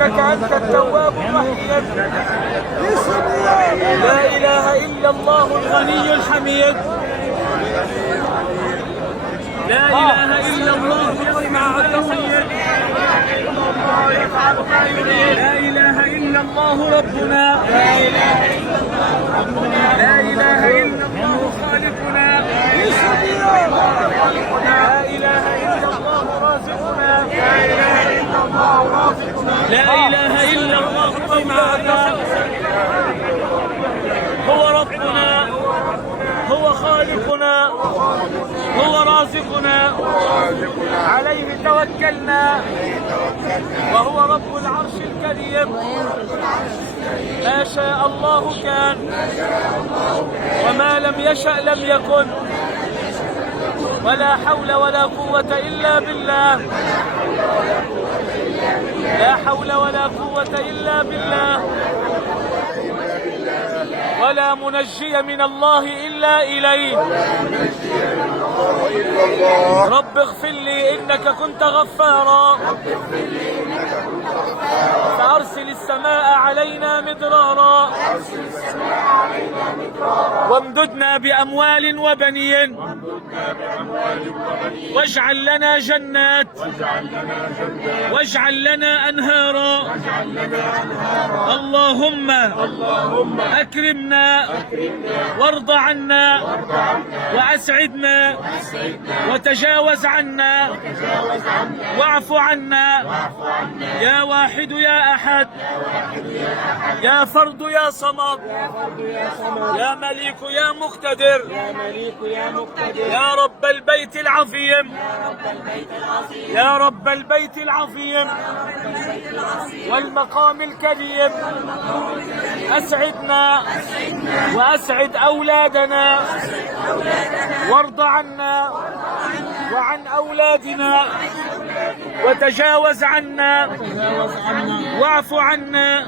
إنك أنت التواب الرحيم. لا إله إلا الله الغني الحميد. لا إله إلا الله يسمع التوحيد. لا إله إلا الله ربنا. لا إله إلا الله ربنا. لا إله إلا الله خالقنا. لا إله إلا الله رازقنا. لا إله إلا الله رازقنا. لا إله إلا الله مولانا. هو ربنا، هو خالقنا، هو رازقنا، عليه توكلنا، وهو رب العرش الكريم. ما شاء الله كان، وما لم يشأ لم يكن، ولا حول ولا قوة إلا بالله. لا حول ولا قوة إلا بالله. ولا منجي من الله إلا إليه. رب اغفر لي إنك كنت غفارا، فأرسل السماء علينا مدرارا، وامددنا بأموال وبنين، واجعل لنا جنات، واجعل لنا أنهارا. اللهم أكرمنا وارض عنا وأسعدنا وتجاوز عنا واعف عنا. يا واحد يا أحد، يا فرد يا صمد، يا مليك يا مقتدر، يا رب البيت العظيم، يا رب البيت العظيم والمقام الكريم. أسعدنا وأسعد أولادنا، وارض عنا وعن أولادنا، وتجاوز عنا واعف عنا.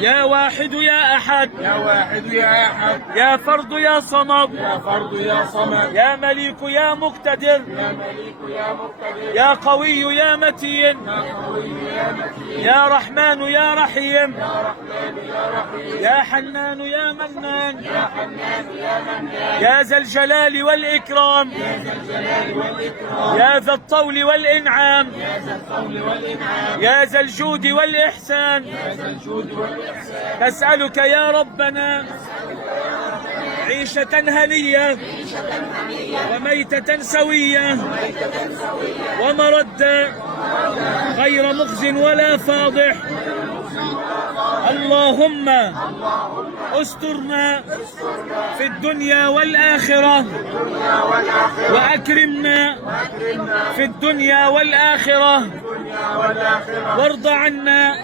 يا واحد يا أحد، يا فرد يا صمد، يا مليك يا مقتدر، يا قوي يا متين، يا رحمن يا رحيم، يا حنان يا منان، يا ذا الجلال والإكرام، يا ذا الطول والإنعام، يا ذا الجود والإحسان. نسألك يا ربنا عيشة هنية، وميتة سوية، ومردا غير مخز ولا فاضح. اللهم استرنا في الدنيا والآخرة، وأكرمنا في الدنيا والآخرة، وارض عنا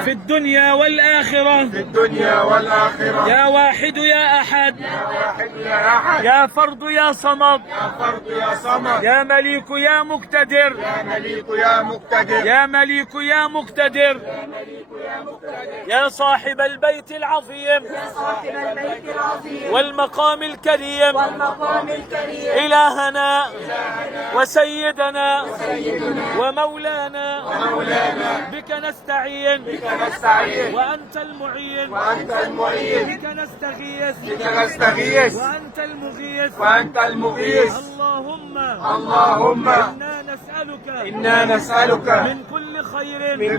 في الدنيا والآخرة. يا واحد يا أحد، يا فرد يا صمد، يا مليك يا مقتدر، يا مليك يا مقتدر، يا صاحب البيت العظيم والمقام الكريم. إلهنا وسيدنا ومولانا، بك نستعين وأنت المعين، بك نستغيث وأنت المغيث. اللهم إنا نسألك من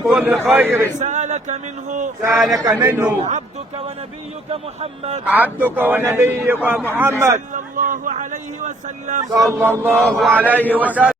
كل خير سألك منه عبدك ونبيك محمد صلى الله عليه وسلم.